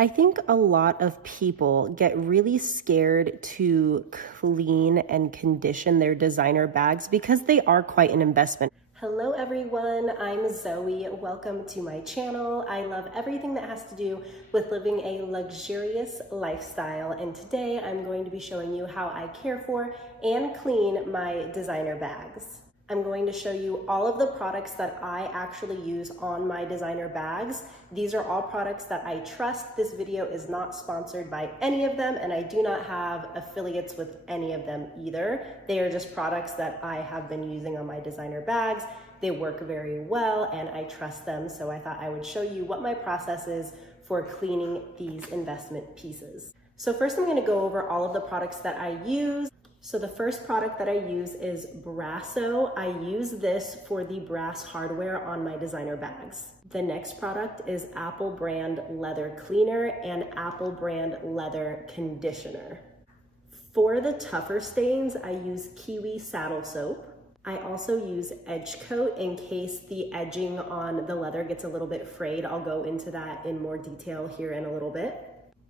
I think a lot of people get really scared to clean and condition their designer bags because they are quite an investment. Hello everyone, I'm Zoe. Welcome to my channel. I love everything that has to do with living a luxurious lifestyle, and today I'm going to be showing you how I care for and clean my designer bags. I'm going to show you all of the products that I actually use on my designer bags. These are all products that I trust. This video is not sponsored by any of them, and I do not have affiliates with any of them either. They are just products that I have been using on my designer bags. They work very well and I trust them, so I thought I would show you what my process is for cleaning these investment pieces. So first I'm gonna go over all of the products that I use. So the first product that I use is Brasso. I use this for the brass hardware on my designer bags. The next product is Apple brand leather cleaner and Apple brand leather conditioner. For the tougher stains, I use Kiwi saddle soap. I also use Edge Coat in case the edging on the leather gets a little bit frayed. I'll go into that in more detail here in a little bit.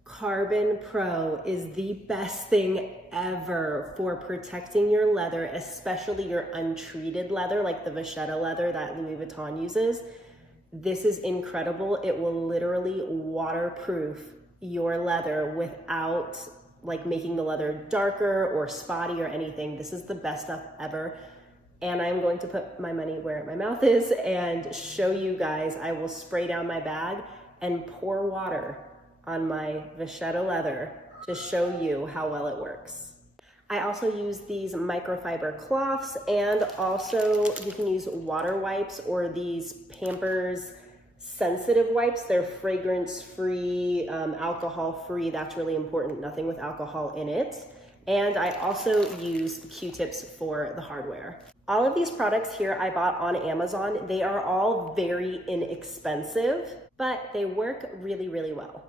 Carbon Pro is the best thing ever for protecting your leather, especially your untreated leather, like the vachetta leather that Louis Vuitton uses. This is incredible. It will literally waterproof your leather without like making the leather darker or spotty or anything. This is the best stuff ever. And I'm going to put my money where my mouth is and show you guys. I will spray down my bag and pour water on my vachetta leather to show you how well it works. I also use these microfiber cloths, and also you can use water wipes or these Pampers sensitive wipes. They're fragrance-free, alcohol-free. That's really important, nothing with alcohol in it. And I also use Q-tips for the hardware. All of these products here I bought on Amazon. They are all very inexpensive, but they work really, really well.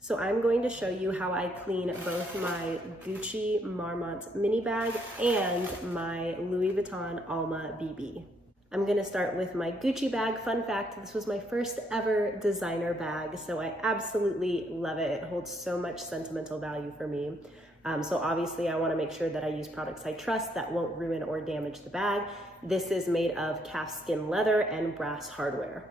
So I'm going to show you how I clean both my Gucci Marmont mini bag and my Louis Vuitton Alma BB. I'm gonna start with my Gucci bag. Fun fact, this was my first ever designer bag, so I absolutely love it. It holds so much sentimental value for me. So obviously I wanna make sure that I use products I trust that won't ruin or damage the bag. This is made of calfskin leather and brass hardware.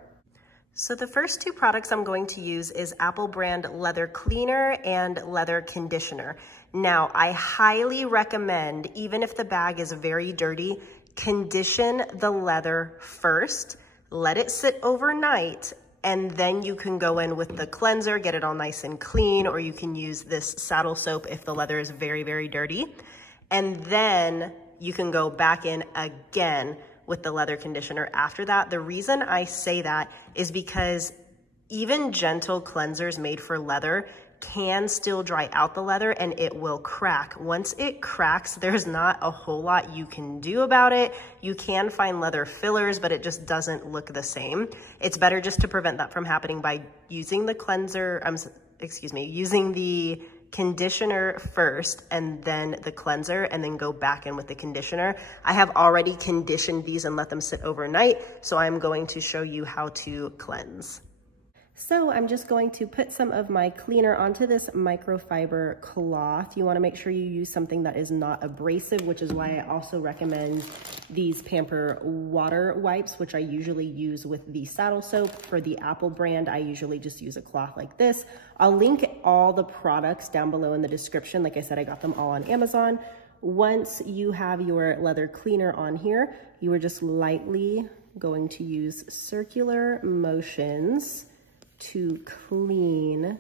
So the first two products I'm going to use is Apple brand leather cleaner and leather conditioner. Now, I highly recommend, even if the bag is very dirty, condition the leather first, let it sit overnight, and then you can go in with the cleanser, get it all nice and clean, or you can use this saddle soap if the leather is very, very dirty. And then you can go back in again with the leather conditioner after that. The reason I say that is because even gentle cleansers made for leather can still dry out the leather and it will crack. Once it cracks, there's not a whole lot you can do about it. You can find leather fillers, but it just doesn't look the same. It's better just to prevent that from happening by using the cleanser, using the conditioner first and then the cleanser, and then go back in with the conditioner. I have already conditioned these and let them sit overnight, so I'm going to show you how to cleanse. So I'm just going to put some of my cleaner onto this microfiber cloth. You want to make sure you use something that is not abrasive, which is why I also recommend these Pamper water wipes, which I usually use with the saddle soap. For the Apple brand, I usually just use a cloth like this. I'll link all the products down below in the description. Like I said, I got them all on Amazon. Once you have your leather cleaner on here, you are just lightly going to use circular motions to clean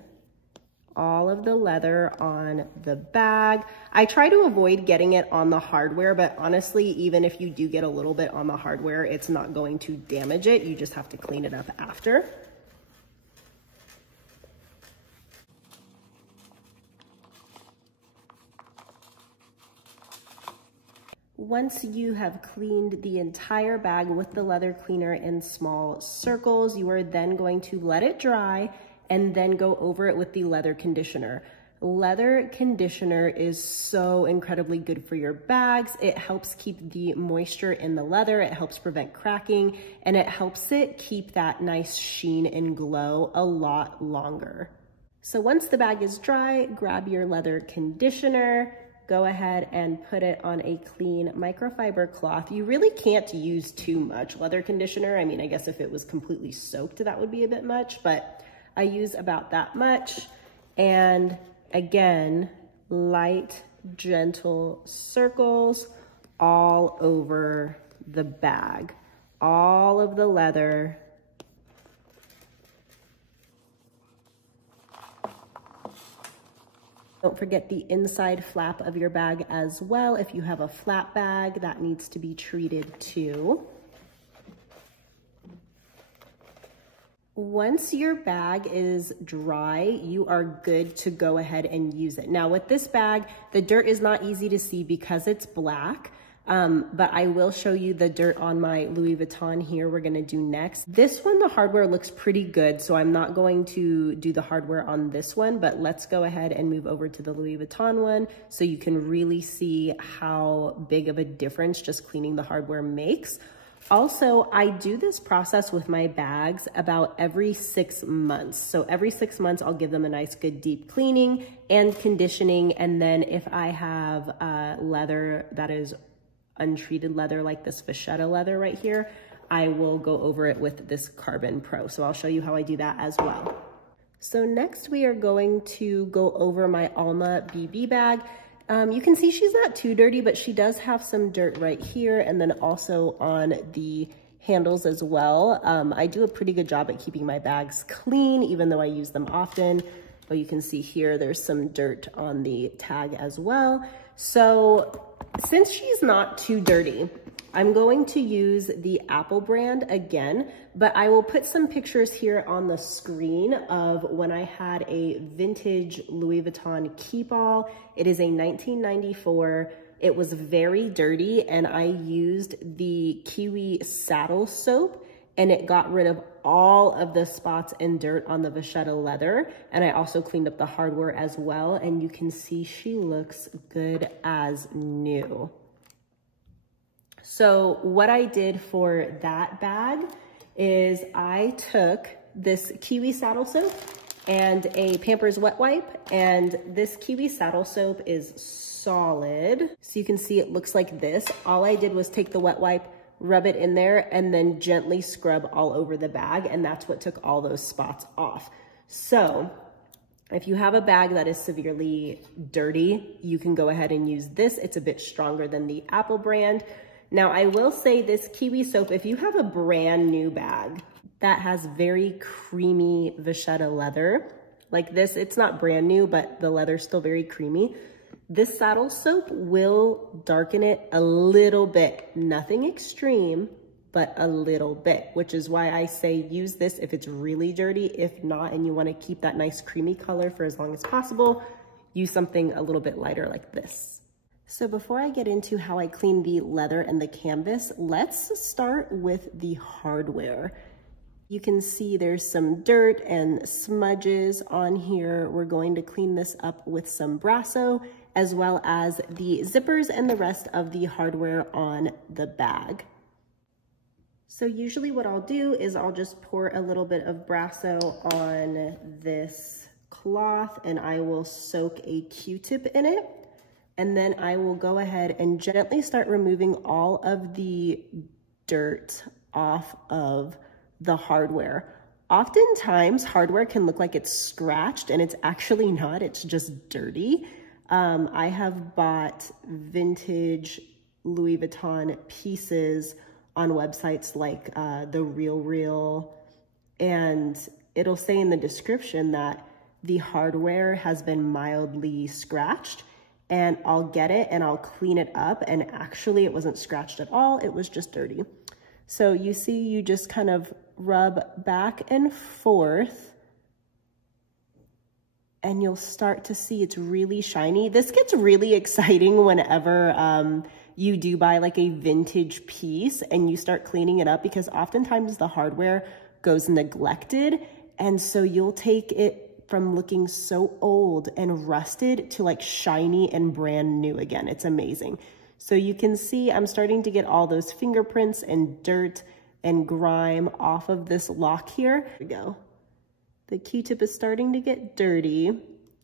all of the leather on the bag. I try to avoid getting it on the hardware, but honestly, even if you do get a little bit on the hardware, it's not going to damage it. You just have to clean it up after. Once you have cleaned the entire bag with the leather cleaner in small circles, you are then going to let it dry and then go over it with the leather conditioner. Leather conditioner is so incredibly good for your bags. It helps keep the moisture in the leather, it helps prevent cracking, and it helps it keep that nice sheen and glow a lot longer. So once the bag is dry, grab your leather conditioner, go ahead and put it on a clean microfiber cloth. You really can't use too much leather conditioner. I mean, I guess if it was completely soaked, that would be a bit much, but I use about that much. And again, light, gentle circles all over the bag, all of the leather. Don't forget the inside flap of your bag as well. If you have a flat bag, that needs to be treated too. Once your bag is dry, you are good to go ahead and use it. Now with this bag, the dirt is not easy to see because it's black. But I will show you the dirt on my Louis Vuitton here we're gonna do next. This one, the hardware looks pretty good, so I'm not going to do the hardware on this one, but let's go ahead and move over to the Louis Vuitton one so you can really see how big of a difference just cleaning the hardware makes. Also, I do this process with my bags about every 6 months. So every 6 months, I'll give them a nice good deep cleaning and conditioning. And then if I have leather that is untreated leather like this vachetta leather right here, I will go over it with this Carbon Pro. So I'll show you how I do that as well. So next we are going to go over my Alma BB bag. You can see she's not too dirty, but she does have some dirt right here and then also on the handles as well. I do a pretty good job at keeping my bags clean, even though I use them often. But you can see here, there's some dirt on the tag as well. So since she's not too dirty, I'm going to use the Apple brand again, but I will put some pictures here on the screen of when I had a vintage Louis Vuitton Keepall. It is a 1994. It was very dirty and I used the Kiwi saddle soap and it got rid of all of the spots and dirt on the vachetta leather. And I also cleaned up the hardware as well. And you can see she looks good as new. So what I did for that bag is I took this Kiwi saddle soap and a Pampers wet wipe. And this Kiwi saddle soap is solid. So you can see it looks like this. All I did was take the wet wipe, rub it in there, and then gently scrub all over the bag. And that's what took all those spots off. So if you have a bag that is severely dirty, you can go ahead and use this. It's a bit stronger than the Apple brand. Now I will say this Kiwi soap, if you have a brand new bag that has very creamy vachetta leather, like this, it's not brand new, but the leather's still very creamy. This saddle soap will darken it a little bit, nothing extreme, but a little bit, which is why I say use this if it's really dirty. If not, and you want to keep that nice creamy color for as long as possible, use something a little bit lighter like this. So before I get into how I clean the leather and the canvas, let's start with the hardware. You can see there's some dirt and smudges on here. We're going to clean this up with some Brasso, as well as the zippers and the rest of the hardware on the bag. So usually what I'll do is I'll just pour a little bit of Brasso on this cloth and I will soak a Q-tip in it. And then I will go ahead and gently start removing all of the dirt off of the hardware. Oftentimes hardware can look like it's scratched and it's actually not, it's just dirty. I have bought vintage Louis Vuitton pieces on websites like The Real Real, and it'll say in the description that the hardware has been mildly scratched, and I'll get it and I'll clean it up, and actually it wasn't scratched at all, it was just dirty. So you see, you just kind of rub back and forth and you'll start to see it's really shiny. This gets really exciting whenever you do buy like a vintage piece and you start cleaning it up, because oftentimes the hardware goes neglected, and so you'll take it from looking so old and rusted to like shiny and brand new again. It's amazing. So you can see I'm starting to get all those fingerprints and dirt and grime off of this lock here. There we go. The Q-tip is starting to get dirty.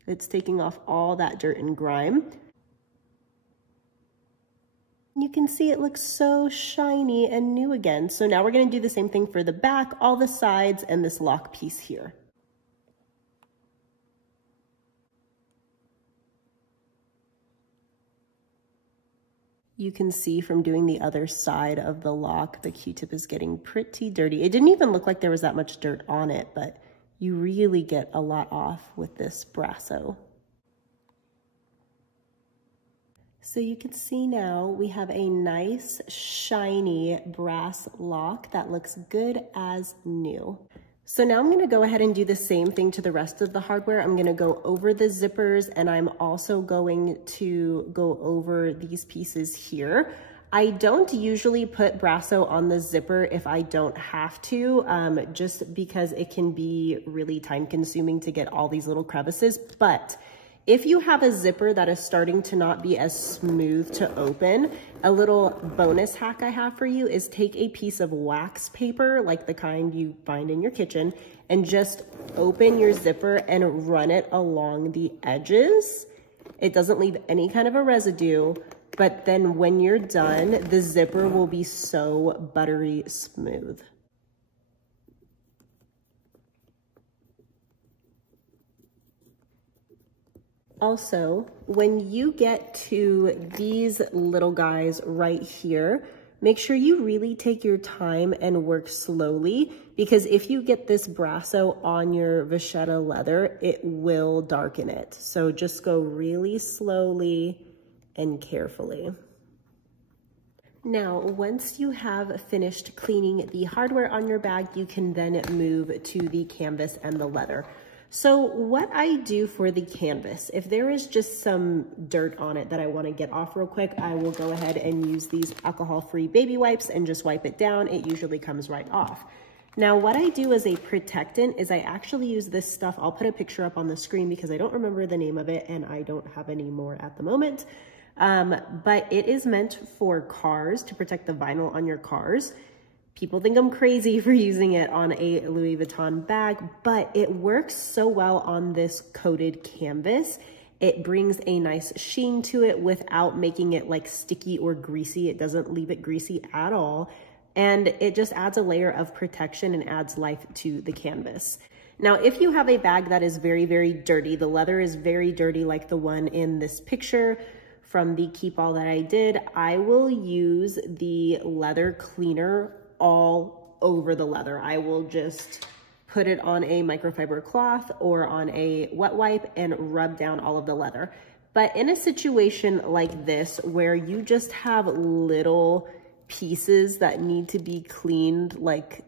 It's taking off all that dirt and grime. You can see it looks so shiny and new again. So now we're going to do the same thing for the back, all the sides, and this lock piece here. You can see from doing the other side of the lock, the Q-tip is getting pretty dirty. It didn't even look like there was that much dirt on it, but you really get a lot off with this brasso. So you can see now we have a nice shiny brass lock that looks good as new. So now I'm going to go ahead and do the same thing to the rest of the hardware. I'm going to go over the zippers, and I'm also going to go over these pieces here. I don't usually put brasso on the zipper if I don't have to, just because it can be really time consuming to get all these little crevices. But if you have a zipper that is starting to not be as smooth to open, a little bonus hack I have for you is take a piece of wax paper, like the kind you find in your kitchen, and just open your zipper and run it along the edges. It doesn't leave any kind of a residue, but then when you're done, the zipper will be so buttery smooth. Also, when you get to these little guys right here, make sure you really take your time and work slowly, because if you get this brasso on your vachetta leather, it will darken it. So just go really slowly and carefully. Now, once you have finished cleaning the hardware on your bag, you can then move to the canvas and the leather. So what I do for the canvas, if there is just some dirt on it that I want to get off real quick, I will go ahead and use these alcohol-free baby wipes and just wipe it down. It usually comes right off. Now, what I do as a protectant is I actually use this stuff. I'll put a picture up on the screen because I don't remember the name of it and I don't have any more at the moment. But it is meant for cars, to protect the vinyl on your cars. People think I'm crazy for using it on a Louis Vuitton bag, but it works so well on this coated canvas. It brings a nice sheen to it without making it like sticky or greasy. It doesn't leave it greasy at all. And it just adds a layer of protection and adds life to the canvas. Now, if you have a bag that is very, very dirty, the leather is very dirty like the one in this picture from the keep all that I did, I will use the leather cleaner all over the leather. I will just put it on a microfiber cloth or on a wet wipe and rub down all of the leather. But in a situation like this, where you just have little pieces that need to be cleaned, like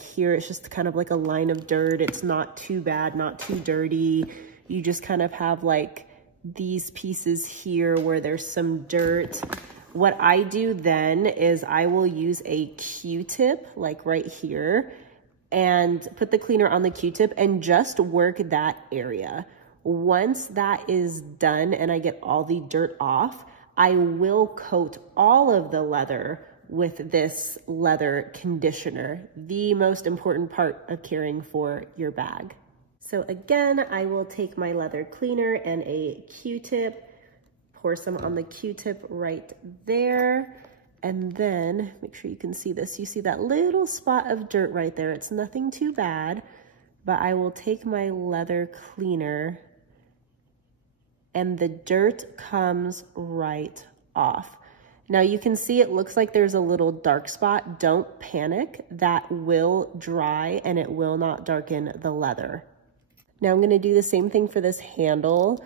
here, it's just kind of like a line of dirt. It's not too bad, not too dirty. You just kind of have like these pieces here where there's some dirt. What I do then is I will use a Q-tip, like right here, and put the cleaner on the Q-tip and just work that area. Once that is done and I get all the dirt off, I will coat all of the leather with this leather conditioner, the most important part of caring for your bag. So again, I will take my leather cleaner and a Q-tip, pour some on the Q-tip right there, and then make sure you can see this. You see that little spot of dirt right there. It's nothing too bad, but I will take my leather cleaner and the dirt comes right off. Now you can see it looks like there's a little dark spot. Don't panic, that will dry and it will not darken the leather. Now I'm gonna do the same thing for this handle.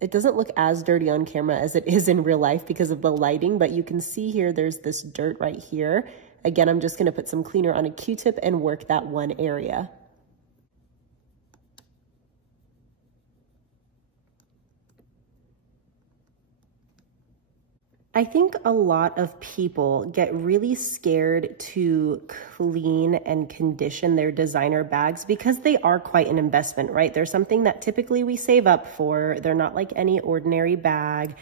It doesn't look as dirty on camera as it is in real life because of the lighting, but you can see here there's this dirt right here. Again, I'm just gonna put some cleaner on a Q-tip and work that one area. I think a lot of people get really scared to clean and condition their designer bags because they are quite an investment, right? They're something that typically we save up for. They're not like any ordinary bag.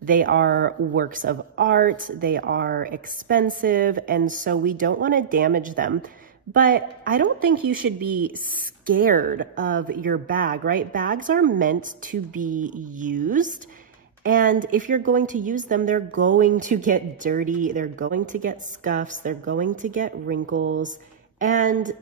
They are works of art. They are expensive. And so we don't want to damage them. But I don't think you should be scared scared of your bag, right? Bags are meant to be used. And if you're going to use them, they're going to get dirty. They're going to get scuffs. They're going to get wrinkles. And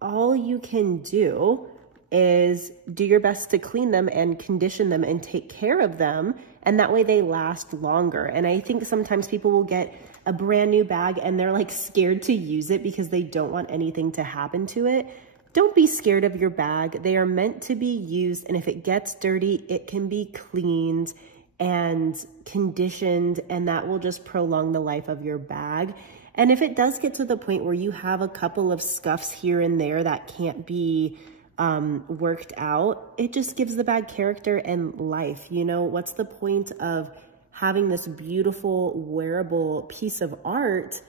all you can do is do your best to clean them and condition them and take care of them. And that way they last longer. And I think sometimes people will get a brand new bag and they're like scared to use it because they don't want anything to happen to it. Don't be scared of your bag. They are meant to be used. And if it gets dirty, it can be cleaned and conditioned, and that will just prolong the life of your bag. And if it does get to the point where you have a couple of scuffs here and there that can't be worked out, it just gives the bag character and life. You know, what's the point of having this beautiful wearable piece of art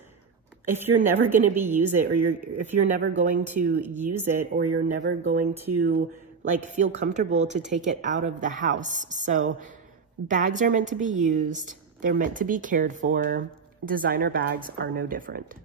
if you're never going to use it, or if you're never going to use it, or you're never going to like feel comfortable to take it out of the house? So bags are meant to be used. They're meant to be cared for. Designer bags are no different.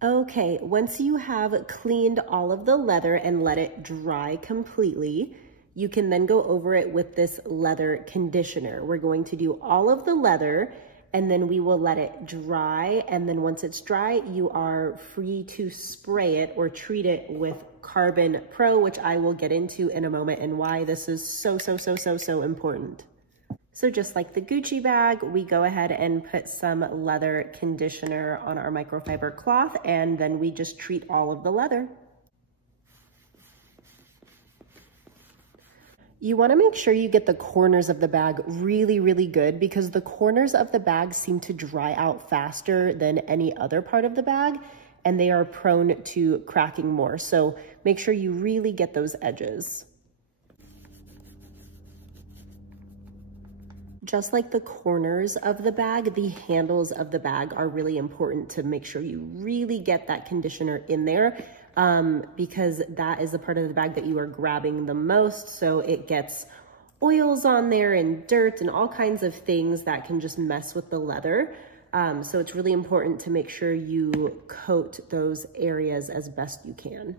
Okay, once you have cleaned all of the leather and let it dry completely, you can then go over it with this leather conditioner. We're going to do all of the leather and then we will let it dry. And then once it's dry, you are free to spray it or treat it with Carbon Pro, which I will get into in a moment and why this is so important. So just like the Gucci bag, we go ahead and put some leather conditioner on our microfiber cloth, and then we just treat all of the leather. You want to make sure you get the corners of the bag really good, because the corners of the bag seem to dry out faster than any other part of the bag, and they are prone to cracking more. So make sure you really get those edges. Just like the corners of the bag, the handles of the bag are really important to make sure you really get that conditioner in there, because that is the part of the bag that you are grabbing the most. So it gets oils on there and dirt and all kinds of things that can just mess with the leather. So it's really important to make sure you coat those areas as best you can.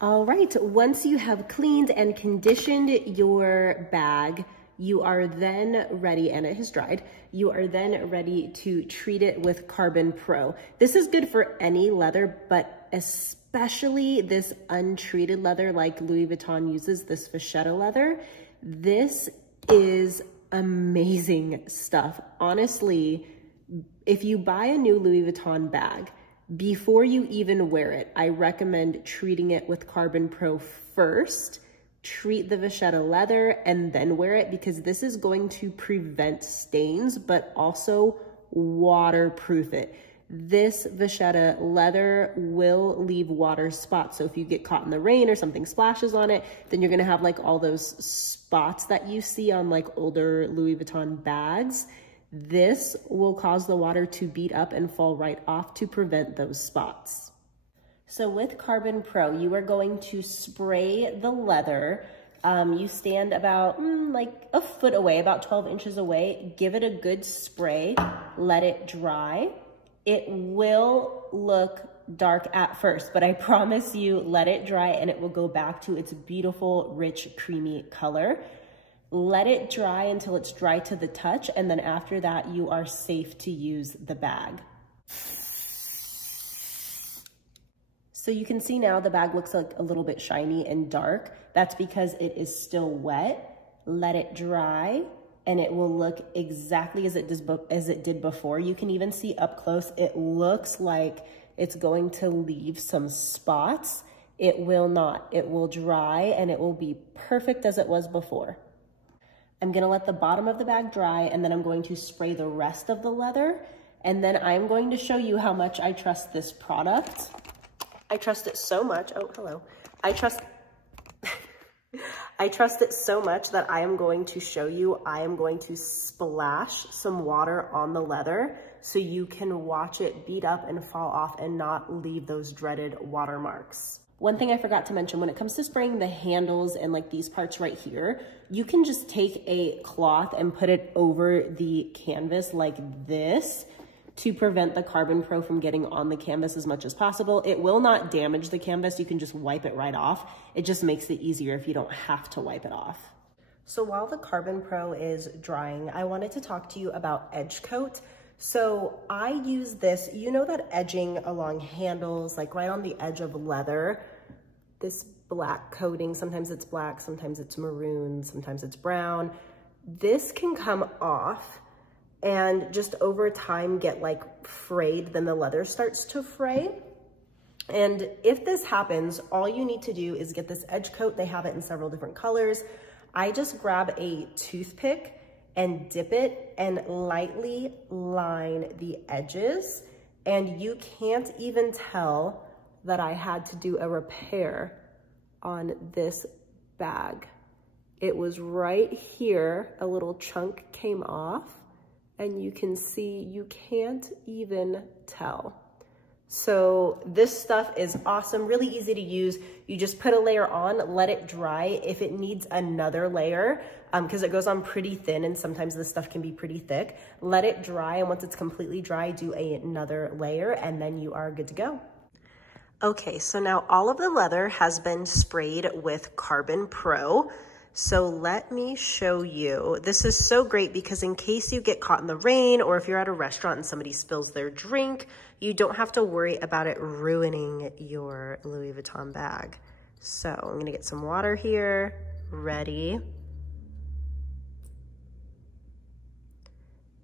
All right, once you have cleaned and conditioned your bag, you are then ready, and it has dried, you are then ready to treat it with Carbon Pro. This is good for any leather, but especially this untreated leather like Louis Vuitton uses, this vachetta leather. This is amazing stuff. Honestly, if you buy a new Louis Vuitton bag, before you even wear it, I recommend treating it with Carbon Pro first. Treat the vachetta leather and then wear it, because this is going to prevent stains, but also waterproof it. This vachetta leather will leave water spots. So if you get caught in the rain or something splashes on it, then you're gonna have like all those spots that you see on like older Louis Vuitton bags. This will cause the water to beat up and fall right off to prevent those spots. So with Carbon Pro, you are going to spray the leather. You stand about like a foot away, about 12 inches away. Give it a good spray, let it dry. It will look dark at first, but I promise you, let it dry and it will go back to its beautiful, rich, creamy color. Let it dry until it's dry to the touch, and then after that, you are safe to use the bag. So you can see now the bag looks like a little bit shiny and dark. That's because it is still wet. Let it dry and it will look exactly as it did before. You can even see up close, it looks like it's going to leave some spots. It will not. It will dry and it will be perfect as it was before. I'm gonna let the bottom of the bag dry, and then I'm going to spray the rest of the leather, and then I'm going to show you how much I trust this product. I trust it so much. Oh, hello. I trust it so much that I am going to show you. I am going to splash some water on the leather so you can watch it beat up and fall off and not leave those dreaded watermarks. One thing I forgot to mention, when it comes to spraying the handles and like these parts right here, you can just take a cloth and put it over the canvas like this to prevent the Carbon Pro from getting on the canvas as much as possible. It will not damage the canvas. You can just wipe it right off. It just makes it easier if you don't have to wipe it off. So while the Carbon Pro is drying, I wanted to talk to you about edge coat. So I use this, you know that edging along handles, like right on the edge of leather, this black coating, sometimes it's black, sometimes it's maroon, sometimes it's brown. This can come off and just over time get like frayed, then the leather starts to fray. And if this happens, all you need to do is get this edge coat. They have it in several different colors. I just grab a toothpick and dip it and lightly line the edges. And you can't even tell that I had to do a repair on this bag. It was right here, a little chunk came off, and you can see, you can't even tell. So this stuff is awesome, really easy to use. You just put a layer on, let it dry. If it needs another layer, because it goes on pretty thin and sometimes this stuff can be pretty thick, let it dry, and once it's completely dry, do another layer, and then you are good to go. Okay, so now all of the leather has been sprayed with Carbon Pro. So let me show you. This is so great because in case you get caught in the rain, or if you're at a restaurant and somebody spills their drink, you don't have to worry about it ruining your Louis Vuitton bag. So I'm gonna get some water here, ready.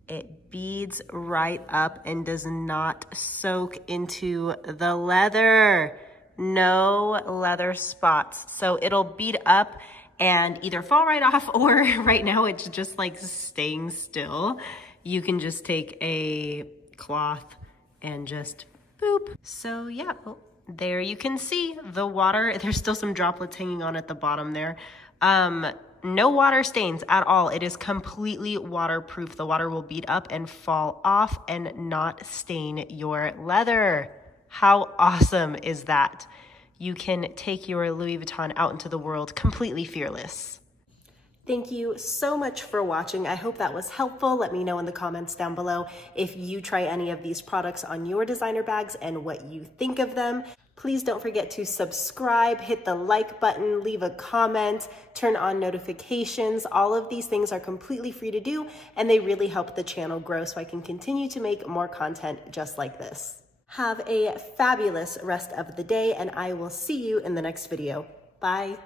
It beads right up and does not soak into the leather. No leather spots. So it'll bead up and either fall right off, or right now it's just like staying still. You can just take a cloth and just boop. So yeah, oh, there you can see the water. There's still some droplets hanging on at the bottom there. No water stains at all. It is completely waterproof. The water will bead up and fall off and not stain your leather. How awesome is that? You can take your Louis Vuitton out into the world completely fearless. Thank you so much for watching. I hope that was helpful. Let me know in the comments down below if you try any of these products on your designer bags and what you think of them. Please don't forget to subscribe, hit the like button, leave a comment, turn on notifications. All of these things are completely free to do, and they really help the channel grow so I can continue to make more content just like this. Have a fabulous rest of the day, and I will see you in the next video. Bye.